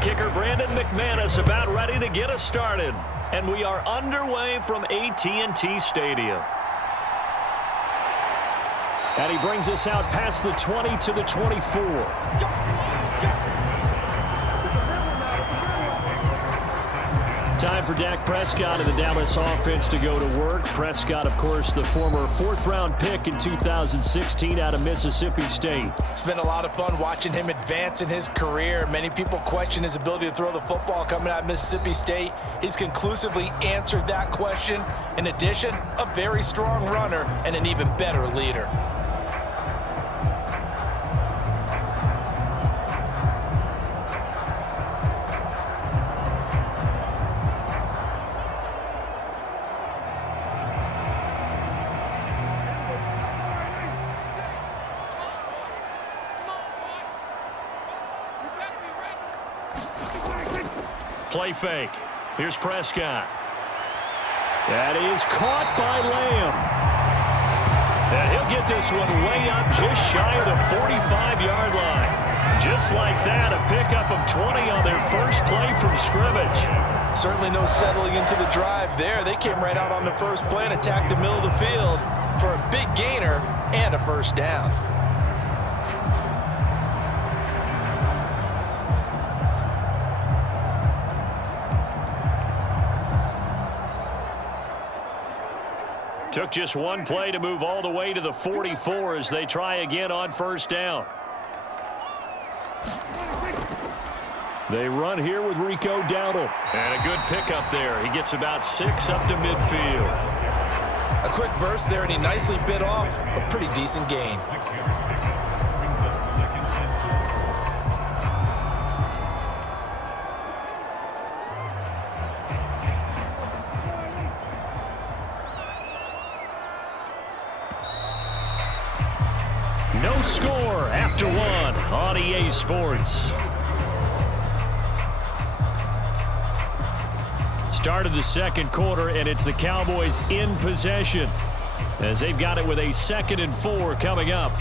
kicker Brandon McManus about ready to get us started. And we are underway from AT&T Stadium. And he brings us out past the 20 to the 24. Time for Dak Prescott and the Dallas offense to go to work. Prescott, of course, the former fourth-round pick in 2016 out of Mississippi State. It's been a lot of fun watching him advance in his career. Many people question his ability to throw the football coming out of Mississippi State. He's conclusively answered that question. In addition, a very strong runner and an even better leader. Play fake. Here's Prescott. That is caught by Lamb. And he'll get this one way up just shy of the 45-yard line. Just like that, a pickup of 20 on their first play from scrimmage. Certainly no settling into the drive there. They came right out on the first play and attacked the middle of the field for a big gainer and a first down. Took just one play to move all the way to the 44 as they try again on first down. They run here with Rico Dowdle. And a good pickup there. He gets about 6 up to midfield. A quick burst there, and he nicely bit off a pretty decent gain. No score after one on EA Sports. Start of the second quarter, and it's the Cowboys in possession as they've got it with a 2nd and 4 coming up.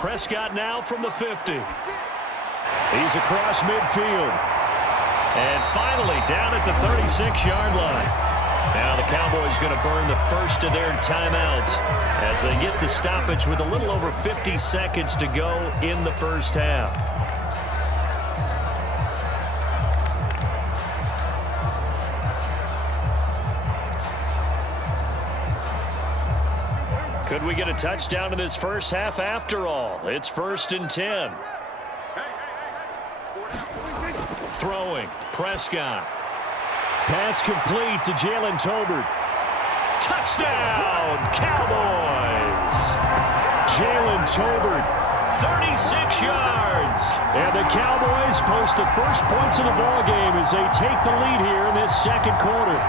Prescott now from the 50. He's across midfield. And finally down at the 36-yard line. Now the Cowboys going to burn the first of their timeouts as they get the stoppage with a little over 50 seconds to go in the first half. Could we get a touchdown in this first half after all? It's 1st and 10. Throwing, Prescott. Pass complete to Jalen Tolbert. Touchdown, Cowboys! Jalen Tolbert, 36 yards. And the Cowboys post the first points of the ballgame as they take the lead here in this second quarter.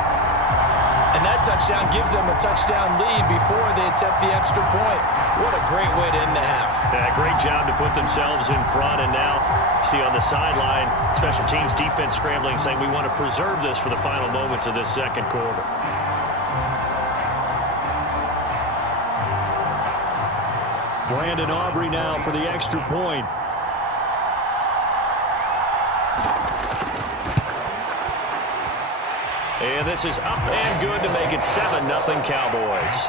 And that touchdown gives them a touchdown lead before they attempt the extra point. What a great way to end the half. Yeah, great job to put themselves in front. And now, see on the sideline, special teams defense scrambling, saying we want to preserve this for the final moments of this second quarter. Brandon Aubrey now for the extra point. And this is up and good to make it 7-0 Cowboys.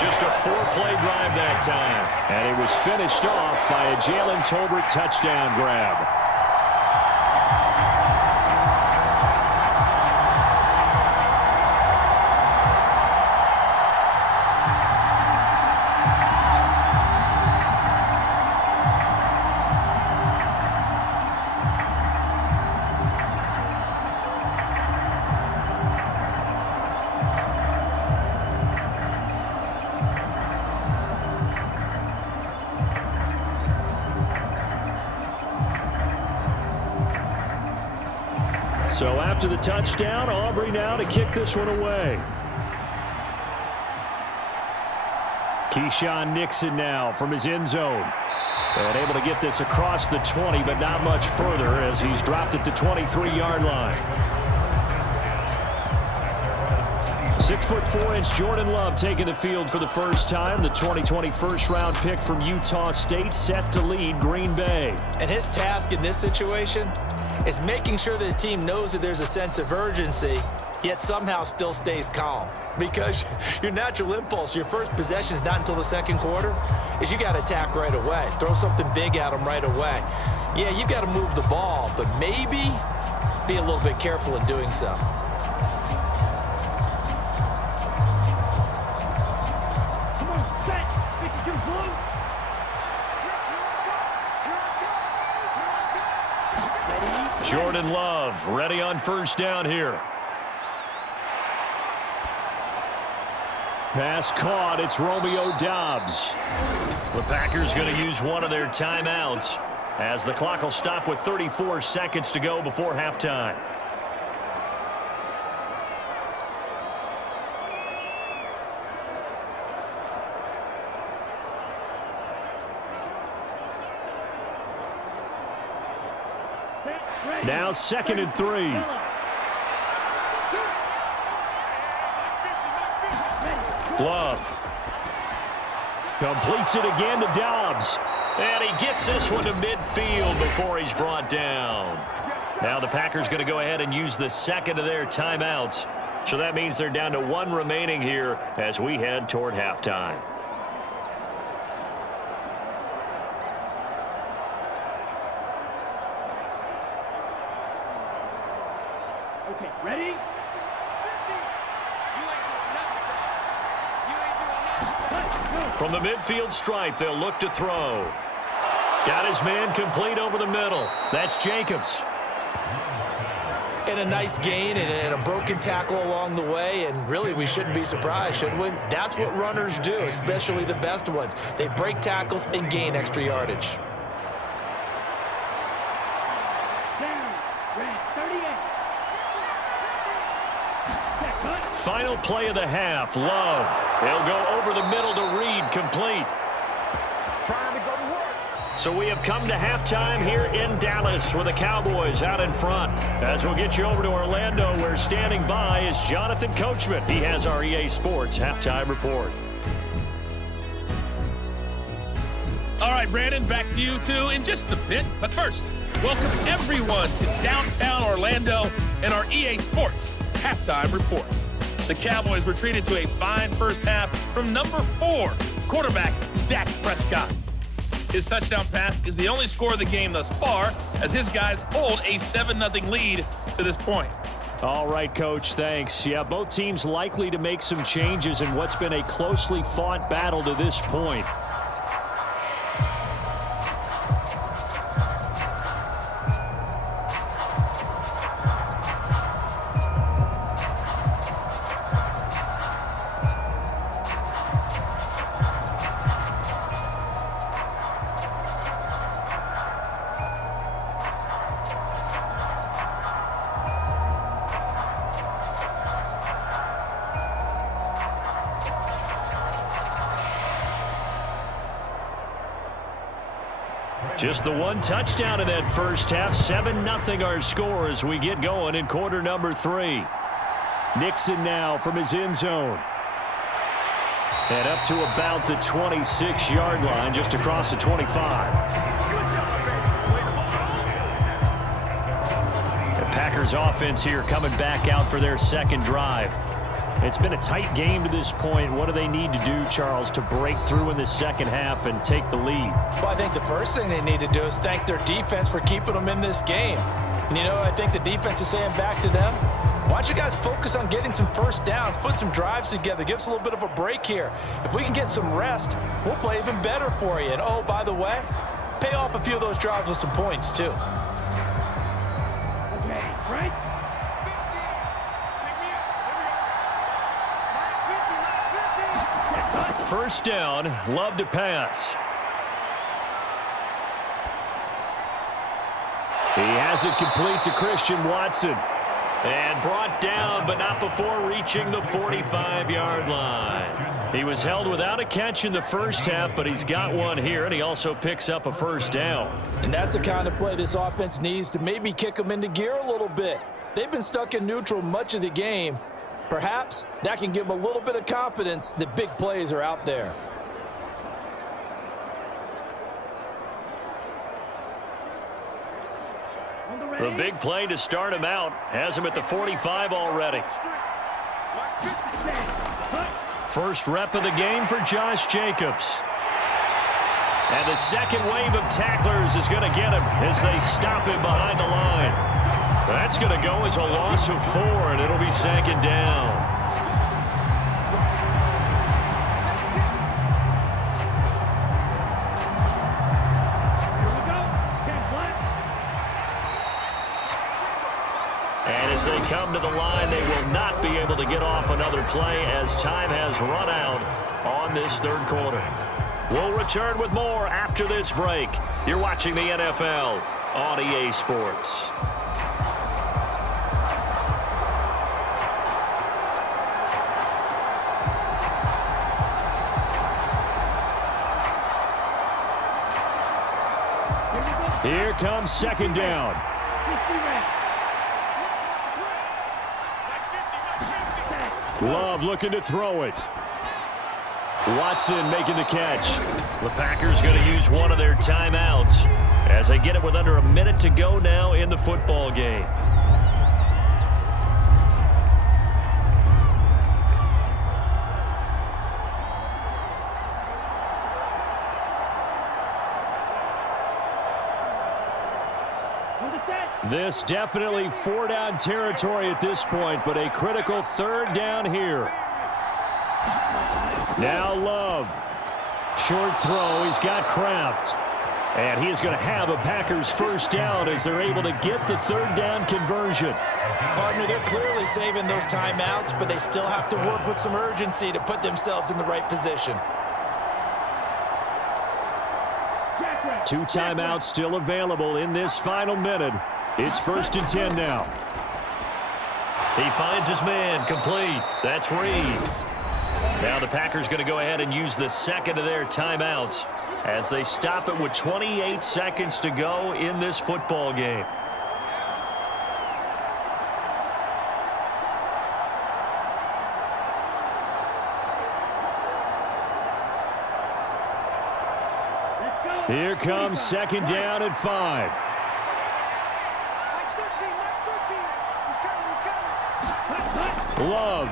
Just a 4-play drive that time. And it was finished off by a Jalen Tolbert touchdown grab. So after the touchdown, Aubrey now to kick this one away. Keyshawn Nixon now from his end zone. And able to get this across the 20, but not much further as he's dropped it to 23-yard line. 6'4" Jordan Love taking the field for the first time. The 2020 first-round pick from Utah State set to lead Green Bay. And his task in this situation is making sure that his team knows that there's a sense of urgency, yet somehow still stays calm. Because your natural impulse, your first possession is not until the second quarter, is you got to attack right away. Throw something big at them right away. Yeah, you got to move the ball, but maybe be a little bit careful in doing so. Jordan Love ready on first down here. Pass caught. It's Romeo Doubs. The Packers going to use one of their timeouts as the clock will stop with 34 seconds to go before halftime. Now 2nd and 3. Love completes it again to Doubs. And he gets this one to midfield before he's brought down. Now the Packers going to go ahead and use the second of their timeouts. So that means they're down to one remaining here as we head toward halftime. Okay, ready? From the midfield stripe, they'll look to throw. Got his man complete over the middle. That's Jacobs. And a nice gain and a broken tackle along the way, and really we shouldn't be surprised, should we? That's what runners do, especially the best ones. They break tackles and gain extra yardage. Final play of the half. Love. They'll go over the middle to Reed, complete. So we have come to halftime here in Dallas with the Cowboys out in front. As we'll get you over to Orlando, where standing by is Jonathan Coachman. He has our EA Sports halftime report. All right, Brandon, back to you two in just a bit. But first, welcome everyone to downtown Orlando and our EA Sports halftime report. The Cowboys retreated to a fine first half from number 4, quarterback Dak Prescott. His touchdown pass is the only score of the game thus far, as his guys hold a 7-0 lead to this point. All right, Coach, thanks. Yeah, both teams likely to make some changes in what's been a closely fought battle to this point. Just the one touchdown in that first half. 7-0 our score as we get going in quarter number 3. Nixon now from his end zone. And up to about the 26-yard line, just across the 25. The Packers offense here coming back out for their second drive. It's been a tight game to this point. What do they need to do, Charles, to break through in the second half and take the lead? Well, I think the first thing they need to do is thank their defense for keeping them in this game. And, you know, I think the defense is saying back to them, why don't you guys focus on getting some first downs, put some drives together, give us a little bit of a break here. If we can get some rest, we'll play even better for you. And, oh, by the way, pay off a few of those drives with some points, too. Okay, right? First down, Love to pass. He has it complete to Christian Watson. And brought down, but not before reaching the 45-yard line. He was held without a catch in the first half, but he's got one here, and he also picks up a first down. And that's the kind of play this offense needs to maybe kick them into gear a little bit. They've been stuck in neutral much of the game. Perhaps that can give them a little bit of confidence that big plays are out there. The big play to start him out has him at the 45 already. First rep of the game for Josh Jacobs. And the second wave of tacklers is going to get him as they stop him behind the line. That's going to go as a loss of 4, and it'll be second down. And as they come to the line, they will not be able to get off another play as time has run out on this third quarter. We'll return with more after this break. You're watching the NFL on EA Sports. Here comes second down. Love looking to throw it. Watson making the catch. The Packers going to use one of their timeouts as they get it with under a minute to go now in the football game. This definitely 4-down territory at this point, but a critical third down here. Now Love. Short throw. He's got Kraft. And he is going to have a Packers first down as they're able to get the third down conversion. Partner, they're clearly saving those timeouts, but they still have to work with some urgency to put themselves in the right position. 2 timeouts still available in this final minute. It's 1st and 10 now. He finds his man complete. That's Reed. Now the Packers going to go ahead and use the second of their timeouts as they stop it with 28 seconds to go in this football game. Here comes second down at 5. Love.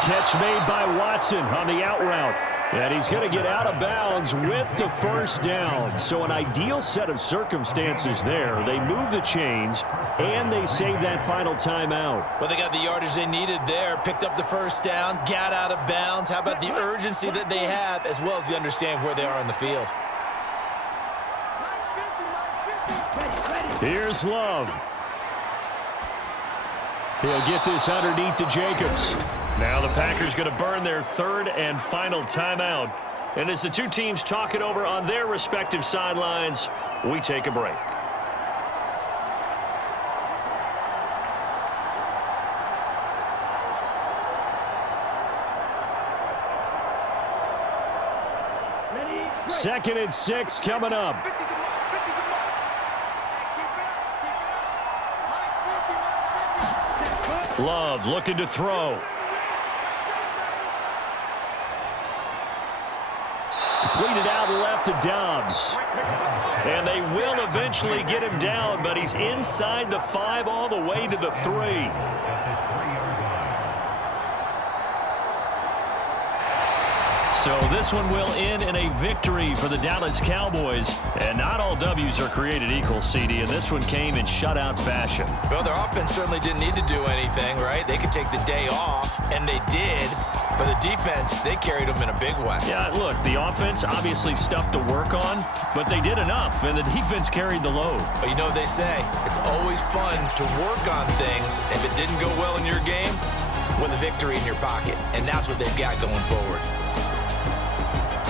Catch made by Watson on the out route. And he's going to get out of bounds with the first down. So an ideal set of circumstances there. They move the chains, and they save that final timeout. Well, they got the yardage they needed there, picked up the first down, got out of bounds. How about the urgency that they have, as well as they understand where they are on the field? Here's Love. He'll get this underneath to Jacobs. Now the Packers going to burn their third and final timeout. And as the two teams talk it over on their respective sidelines, we take a break. Second and 6 coming up. Love looking to throw. Completed out left to Dobbs. And they will eventually get him down, but he's inside the 5 all the way to the 3. So this one will end in a victory for the Dallas Cowboys. And not all W's are created equal, CD, and this one came in shutout fashion. Well, their offense certainly didn't need to do anything, right? They could take the day off, and they did. But the defense, they carried them in a big way. Yeah, look, the offense obviously stuff to work on, but they did enough, and the defense carried the load. But you know what they say, it's always fun to work on things. If it didn't go well in your game, with a victory in your pocket. And that's what they've got going forward.